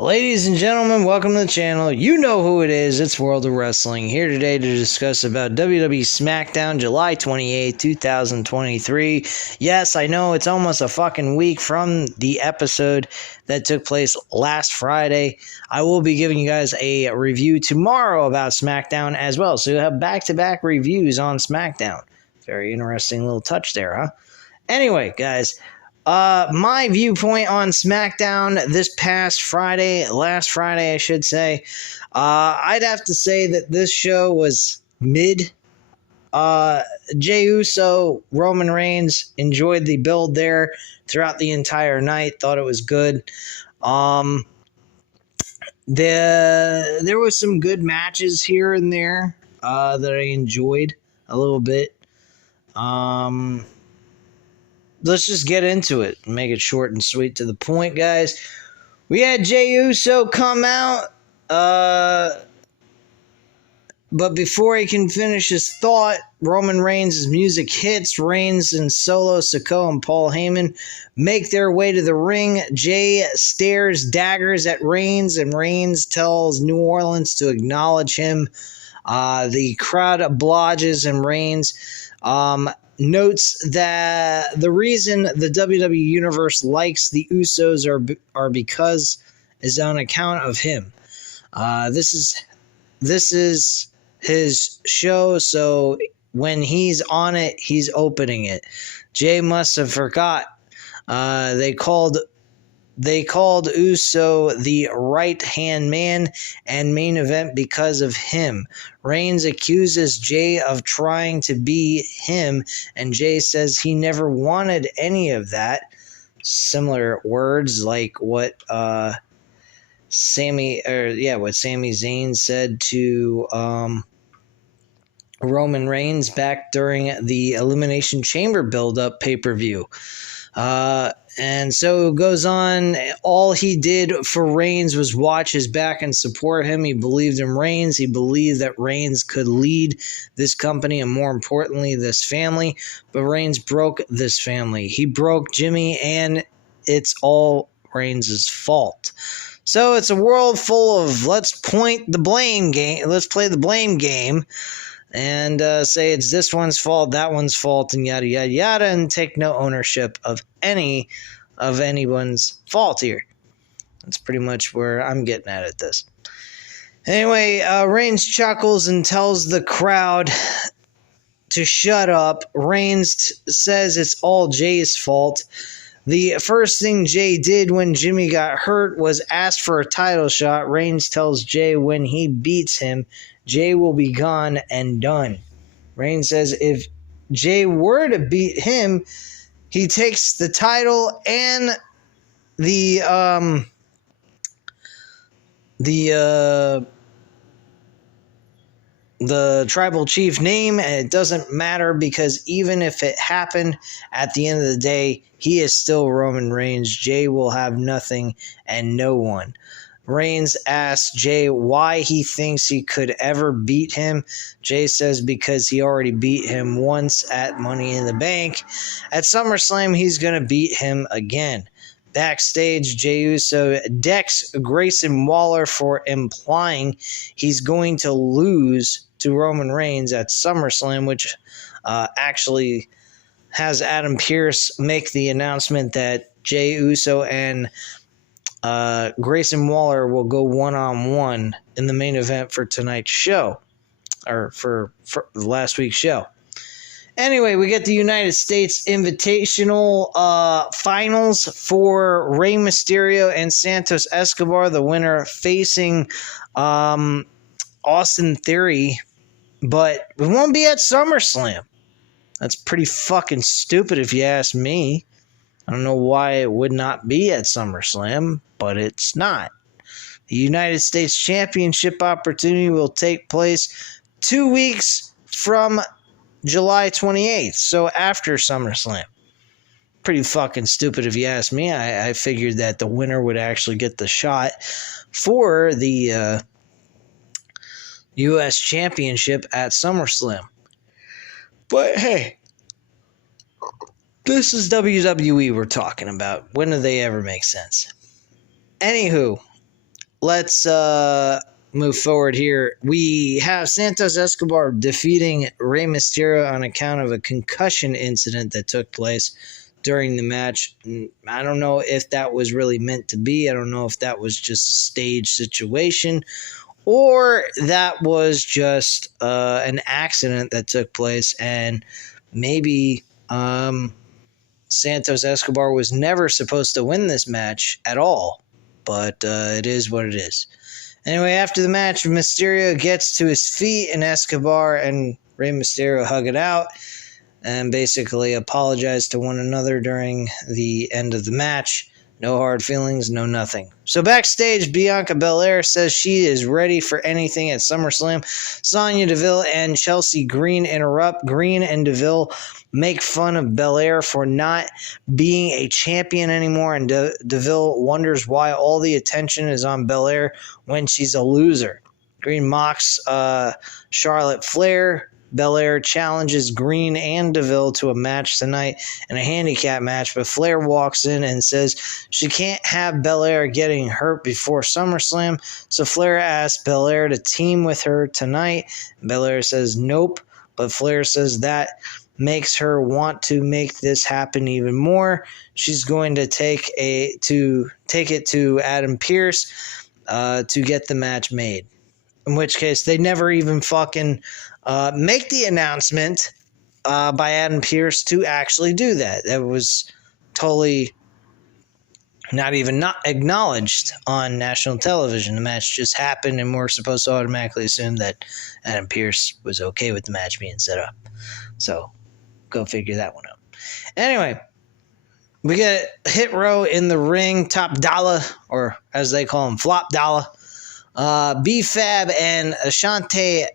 Ladies and gentlemen, welcome to the channel. You know who it is. It's World of Wrestling. Here today to discuss about WWE Smackdown, July 28, 2023. Yes, I know it's almost a fucking week from the episode that took place last Friday. I will be giving you guys a review tomorrow about Smackdown as well. So you'll have back-to-back reviews on Smackdown. Very interesting little touch there, huh? Anyway, guys, my viewpoint on SmackDown this past Friday, last Friday, I should say, I'd have to say that this show was mid. Jey Uso, Roman Reigns, enjoyed the build there throughout the entire night, thought it was good. There was some good matches here and there, that I enjoyed a little bit. Let's just get into it and make it short and sweet to the point, guys. We had Jey Uso come out, but before he can finish his thought, Roman Reigns' music hits. Reigns and Solo Sikoa and Paul Heyman make their way to the ring. Jey stares daggers at Reigns, and Reigns tells New Orleans to acknowledge him. The crowd obliges, and Reigns notes that the reason the WWE Universe likes the Usos are because is on account of him. This is his show, so when he's on it, he's opening it. Jey must have forgot. They called Uso the right-hand man and main event because of him. Reigns accuses Jey of trying to be him, and Jey says he never wanted any of that. Similar words like what Sami Zayn said to Roman Reigns back during the Elimination Chamber build-up pay-per-view. And so it goes on. All he did for Reigns was watch his back and support him. He believed in Reigns. He believed that Reigns could lead this company and, more importantly, this family. But Reigns broke this family. He broke Jimmy, and it's all Reigns' fault. So it's a world full of let's point the blame game. Let's play the blame game. And say it's this one's fault, that one's fault, and yada, yada, yada, and take no ownership of anyone's fault here. That's pretty much where I'm getting at this. Anyway, Reigns chuckles and tells the crowd to shut up. Reigns says it's all Jey's fault. The first thing Jey did when Jimmy got hurt was ask for a title shot. Reigns tells Jey when he beats him, Jey will be gone and done. Reigns says if Jey were to beat him, he takes the title and the tribal chief name, and it doesn't matter because even if it happened, at the end of the day, he is still Roman Reigns. Jey will have nothing and no one. Reigns asks Jey why he thinks he could ever beat him. Jey says because he already beat him once at Money in the Bank. At SummerSlam, he's going to beat him again. Backstage, Jey Uso decks Grayson Waller for implying he's going to lose to Roman Reigns at SummerSlam, which actually has Adam Pearce make the announcement that Jey Uso and Grayson Waller will go one-on-one in the main event for tonight's show, or for last week's show. Anyway, we get the United States Invitational finals for Rey Mysterio and Santos Escobar, the winner facing Austin Theory, but we won't be at SummerSlam. That's pretty fucking stupid if you ask me. I don't know why it would not be at SummerSlam, but it's not. The United States Championship opportunity will take place 2 weeks from July 28th, so after SummerSlam. Pretty fucking stupid if you ask me. I figured that the winner would actually get the shot for the U.S. Championship at SummerSlam. But hey, this is WWE we're talking about. When do they ever make sense? Anywho, let's move forward here. We have Santos Escobar defeating Rey Mysterio on account of a concussion incident that took place during the match. I don't know if that was really meant to be. I don't know if that was just a stage situation or that was just an accident that took place, and maybe Santos Escobar was never supposed to win this match at all, but it is what it is. Anyway, after the match, Mysterio gets to his feet, and Escobar and Rey Mysterio hug it out and basically apologize to one another during the end of the match. No hard feelings, no nothing. So backstage, Bianca Belair says she is ready for anything at SummerSlam. Sonya Deville and Chelsea Green interrupt. Green and Deville make fun of Belair for not being a champion anymore, and Deville wonders why all the attention is on Belair when she's a loser. Green mocks Charlotte Flair. Belair challenges Green and Deville to a match tonight in a handicap match, but Flair walks in and says she can't have Belair getting hurt before SummerSlam, so Flair asks Belair to team with her tonight. Belair says nope, but Flair says that makes her want to make this happen even more. She's going to take it to Adam Pearce to get the match made. In which case, they never even fucking make the announcement by Adam Pearce to actually do that. That was totally not even acknowledged on national television. The match just happened, and we're supposed to automatically assume that Adam Pearce was okay with the match being set up. So, go figure that one out. Anyway, we get Hit Row in the ring, Top Dollar, or as they call him, Flop Dollar. B-Fab and Ashante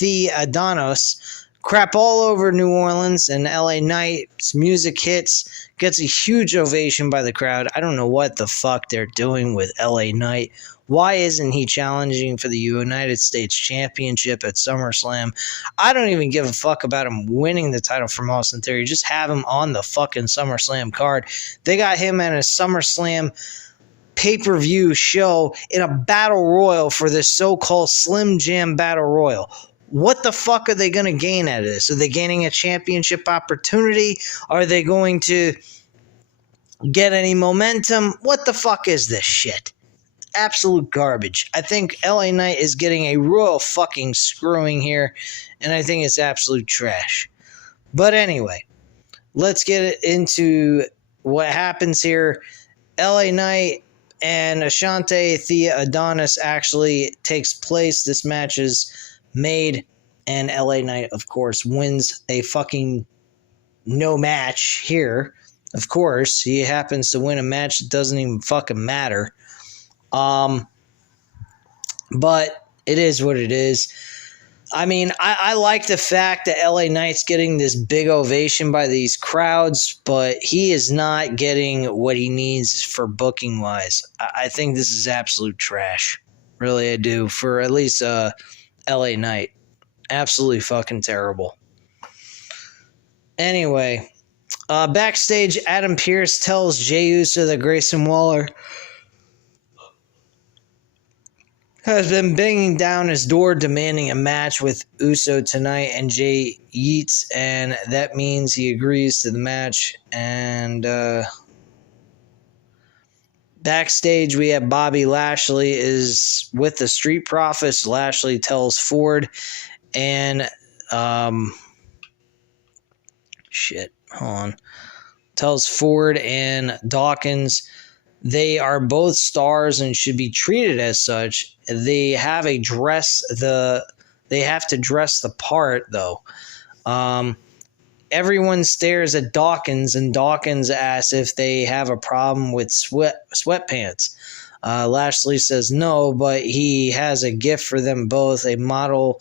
The Adonis crap all over New Orleans, and LA Knight's music hits, gets a huge ovation by the crowd. I don't know what the fuck they're doing with LA Knight. Why isn't he challenging for the United States Championship at SummerSlam? I don't even give a fuck about him winning the title from Austin Theory. Just have him on the fucking SummerSlam card. They got him at a SummerSlam pay-per-view show in a battle royal for this so-called Slim Jam Battle Royal. What the fuck are they going to gain out of this? Are they gaining a championship opportunity? Are they going to get any momentum? What the fuck is this shit? Absolute garbage. I think LA Knight is getting a royal fucking screwing here, and I think it's absolute trash. But anyway, let's get into what happens here. LA Knight and Ashante The Adonis actually takes place. This match is made, and LA Knight, of course, wins a fucking no match here. Of course, he happens to win a match that doesn't even fucking matter. But it is what it is. I mean, I like the fact that LA Knight's getting this big ovation by these crowds, but he is not getting what he needs for booking wise. I think this is absolute trash. Really, I do. For at least LA Knight. Absolutely fucking terrible. Anyway, backstage, Adam Pearce tells Jey Uso that Grayson Waller has been banging down his door demanding a match with Uso tonight, and Jey yeets, and that means he agrees to the match. And backstage, we have Bobby Lashley is with the Street Profits. Lashley tells Ford and tells Ford and Dawkins they are both stars and should be treated as such. They have to dress the part though. Everyone stares at Dawkins, and Dawkins asks if they have a problem with sweatpants. Lashley says no, but he has a gift for them both. A model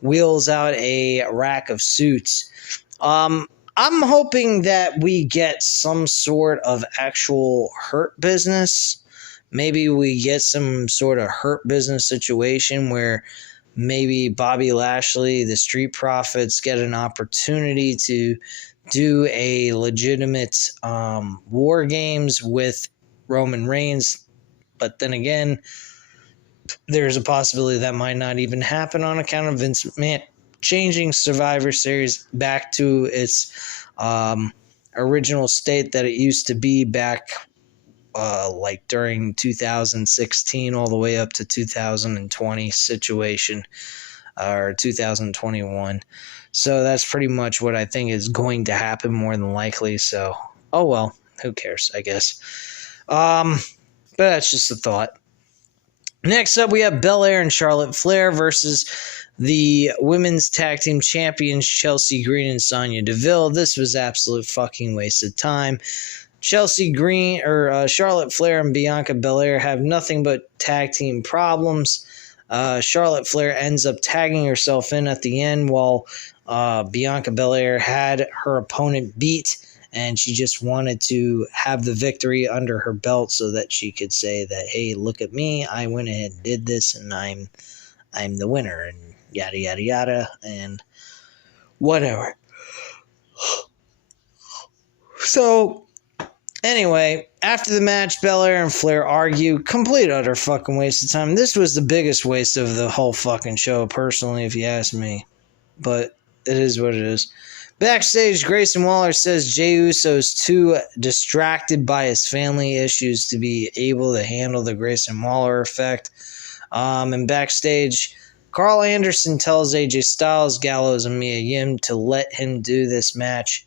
wheels out a rack of suits. I'm hoping that we get some sort of actual Hurt Business. Maybe we get some sort of Hurt Business situation where maybe Bobby Lashley, the Street Profits, get an opportunity to do a legitimate War Games with Roman Reigns. But then again, there's a possibility that might not even happen on account of Vince McMahon changing Survivor Series back to its original state that it used to be back like during 2016 all the way up to 2020 situation, or 2021. So that's pretty much what I think is going to happen more than likely. So, oh well, who cares, I guess. But that's just a thought. Next up, we have Belair and Charlotte Flair versus the women's tag team champions Chelsea Green and Sonya Deville. This was absolute fucking waste of time. Charlotte Flair and Bianca Belair have nothing but tag team problems. Charlotte Flair ends up tagging herself in at the end while Bianca Belair had her opponent beat, and she just wanted to have the victory under her belt so that she could say that, hey, look at me, I went ahead and did this, and I'm the winner, and yada, yada, yada, and whatever. So, anyway, after the match, Belair and Flair argue. Complete utter fucking waste of time. This was the biggest waste of the whole fucking show, personally, if you ask me. But it is what it is. Backstage, Grayson Waller says Jey Uso's too distracted by his family issues to be able to handle the Grayson Waller effect. And backstage, Carl Anderson tells AJ Styles, Gallows, and Mia Yim to let him do this match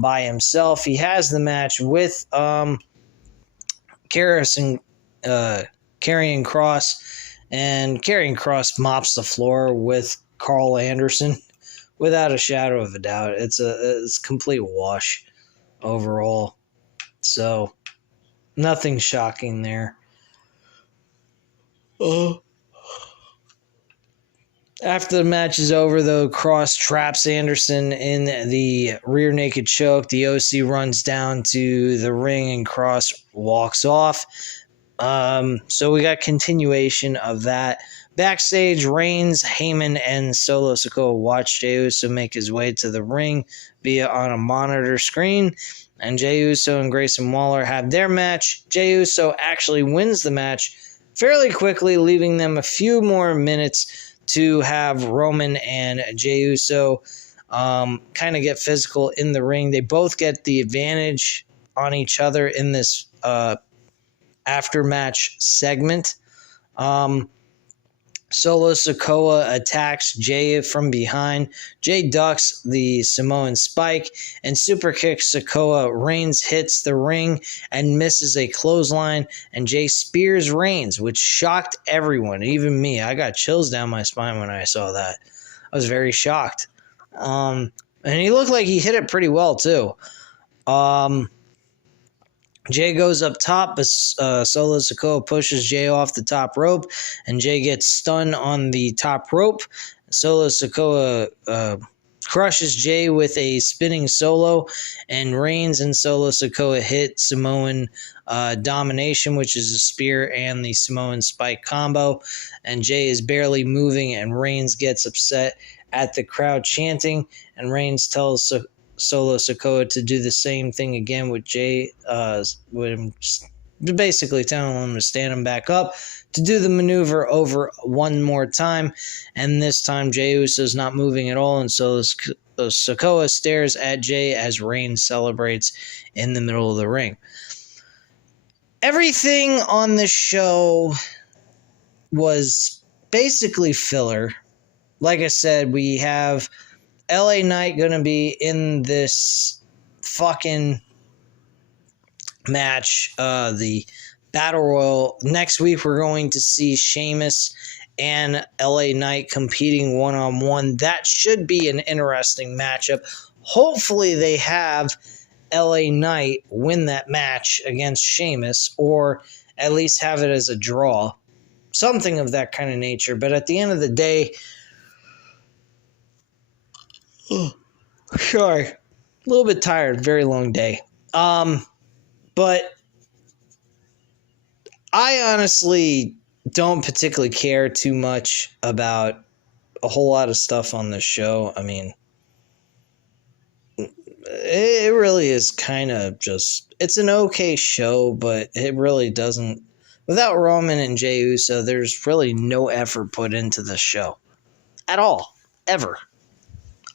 by himself. He has the match with Karrion Kross, and Karrion Kross mops the floor with Carl Anderson without a shadow of a doubt. It's a complete wash overall. So nothing shocking there. After the match is over, though, Kross traps Anderson in the rear naked choke. The OC runs down to the ring and Kross walks off. So we got continuation of that. Backstage, Reigns, Heyman, and Solo Sikoa watch Jey Uso make his way to the ring on a monitor screen. And Jey Uso and Grayson Waller have their match. Jey Uso actually wins the match fairly quickly, leaving them a few more minutes to have Roman and Jey Uso kind of get physical in the ring. They both get the advantage on each other in this after-match segment. Solo Sikoa attacks Jey from behind. Jey ducks the Samoan spike and super kicks Sikoa. Reigns hits the ring and misses a clothesline, and Jey spears Reigns, which shocked everyone, even me. I got chills down my spine when I saw that. I was very shocked. And he looked like he hit it pretty well, too. Jey goes up top, but Solo Sikoa pushes Jey off the top rope, and Jey gets stunned on the top rope. Solo Sikoa crushes Jey with a spinning solo, and Reigns and Solo Sikoa hit Samoan domination, which is a spear and the Samoan spike combo, and Jey is barely moving, and Reigns gets upset at the crowd chanting, and Reigns tells Solo Sikoa to do the same thing again with Jey, with him basically telling him to stand him back up, to do the maneuver over one more time, and this time Jey Uso's not moving at all, and Solo Sikoa stares at Jey as Reigns celebrates in the middle of the ring. Everything on this show was basically filler. Like I said, we have LA Knight going to be in this fucking match, the Battle Royal. Next week, we're going to see Sheamus and LA Knight competing one-on-one. That should be an interesting matchup. Hopefully, they have LA Knight win that match against Sheamus, or at least have it as a draw. Something of that kind of nature. But at the end of the day, sorry, a little bit tired, very long day. But I honestly don't particularly care too much about a whole lot of stuff on this show. I mean, it really is kind of just, it's an okay show, but it really doesn't Without Roman and Jey Uso, there's really no effort put into the show. At all. Ever.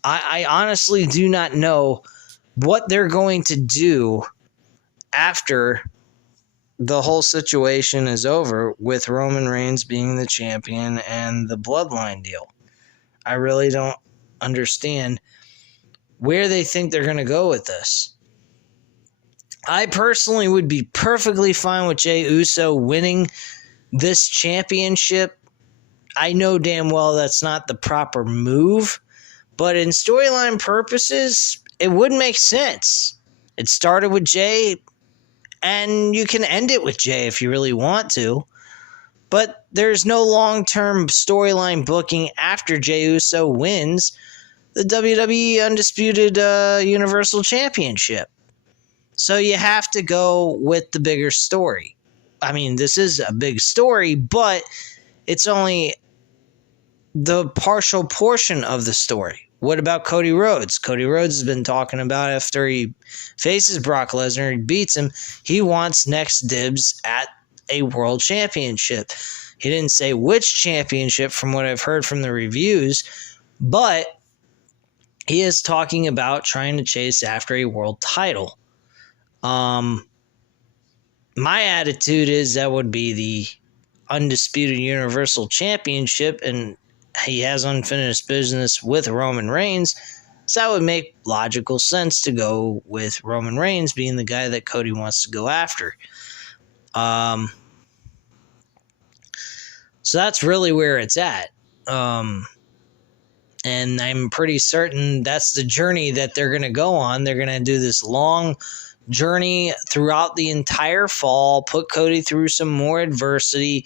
I honestly do not know what they're going to do after the whole situation is over with Roman Reigns being the champion and the Bloodline deal. I really don't understand where they think they're going to go with this. I personally would be perfectly fine with Jey Uso winning this championship. I know damn well that's not the proper move, but in storyline purposes, it would make sense. It started with Jey, and you can end it with Jey if you really want to, but there's no long-term storyline booking after Jey Uso wins the WWE Undisputed Universal Championship. So you have to go with the bigger story. I mean, this is a big story, but it's only the partial portion of the story. What about Cody Rhodes? Cody Rhodes has been talking about after he faces Brock Lesnar, he beats him, he wants next dibs at a world championship. He didn't say which championship from what I've heard from the reviews, but he is talking about trying to chase after a world title. My attitude is that would be the Undisputed Universal Championship, and he has unfinished business with Roman Reigns, so that would make logical sense to go with Roman Reigns being the guy that Cody wants to go after. So that's really where it's at. And I'm pretty certain that's the journey that they're going to go on. They're going to do this long journey throughout the entire fall, put Cody through some more adversity,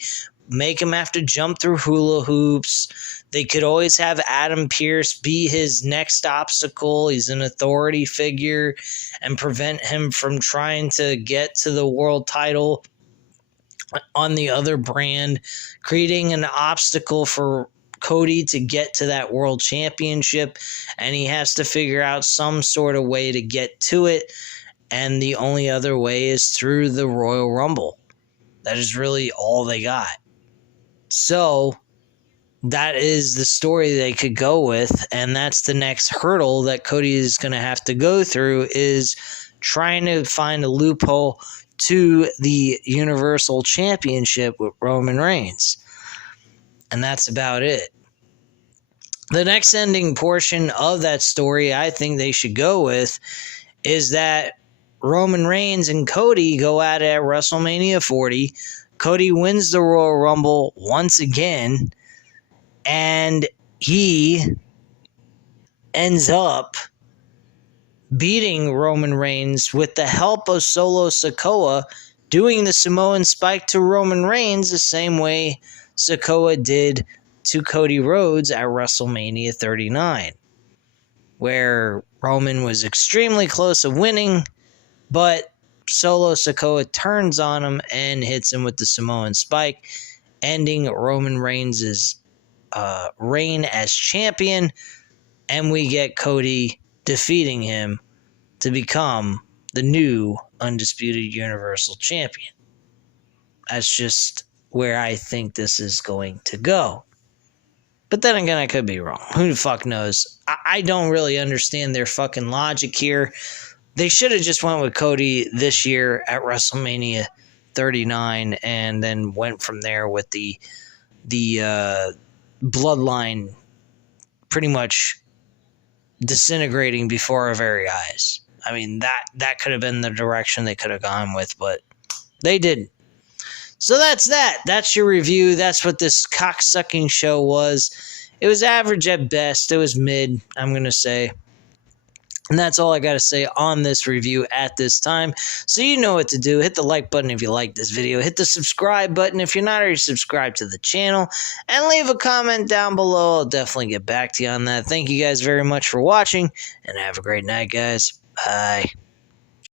make him have to jump through hula hoops. They could always have Adam Pearce be his next obstacle. He's an authority figure, and prevent him from trying to get to the world title on the other brand, creating an obstacle for Cody to get to that world championship, and he has to figure out some sort of way to get to it, and the only other way is through the Royal Rumble. That is really all they got. So that is the story they could go with, and that's the next hurdle that Cody is going to have to go through, is trying to find a loophole to the Universal Championship with Roman Reigns. And that's about it. The next ending portion of that story I think they should go with is that Roman Reigns and Cody go at it at WrestleMania 40. Cody wins the Royal Rumble once again, and he ends up beating Roman Reigns with the help of Solo Sikoa, doing the Samoan Spike to Roman Reigns the same way Sikoa did to Cody Rhodes at WrestleMania 39, where Roman was extremely close to winning, but Solo Sikoa turns on him and hits him with the Samoan Spike, ending Roman Reigns' reign as champion, and we get Cody defeating him to become the new Undisputed Universal Champion. That's just where I think this is going to go. But then again, I could be wrong. Who the fuck knows? I don't really understand their fucking logic here. They should have just went with Cody this year at WrestleMania 39 and then went from there with the Bloodline pretty much disintegrating before our very eyes. I mean, that could have been the direction they could have gone with, but they didn't. So that's that. That's your review. That's what this cocksucking show was. It was average at best. It was mid, I'm going to say. And that's all I got to say on this review at this time. So you know what to do. Hit the like button if you like this video. Hit the subscribe button if you're not already subscribed to the channel. And leave a comment down below. I'll definitely get back to you on that. Thank you guys very much for watching. And have a great night, guys. Bye.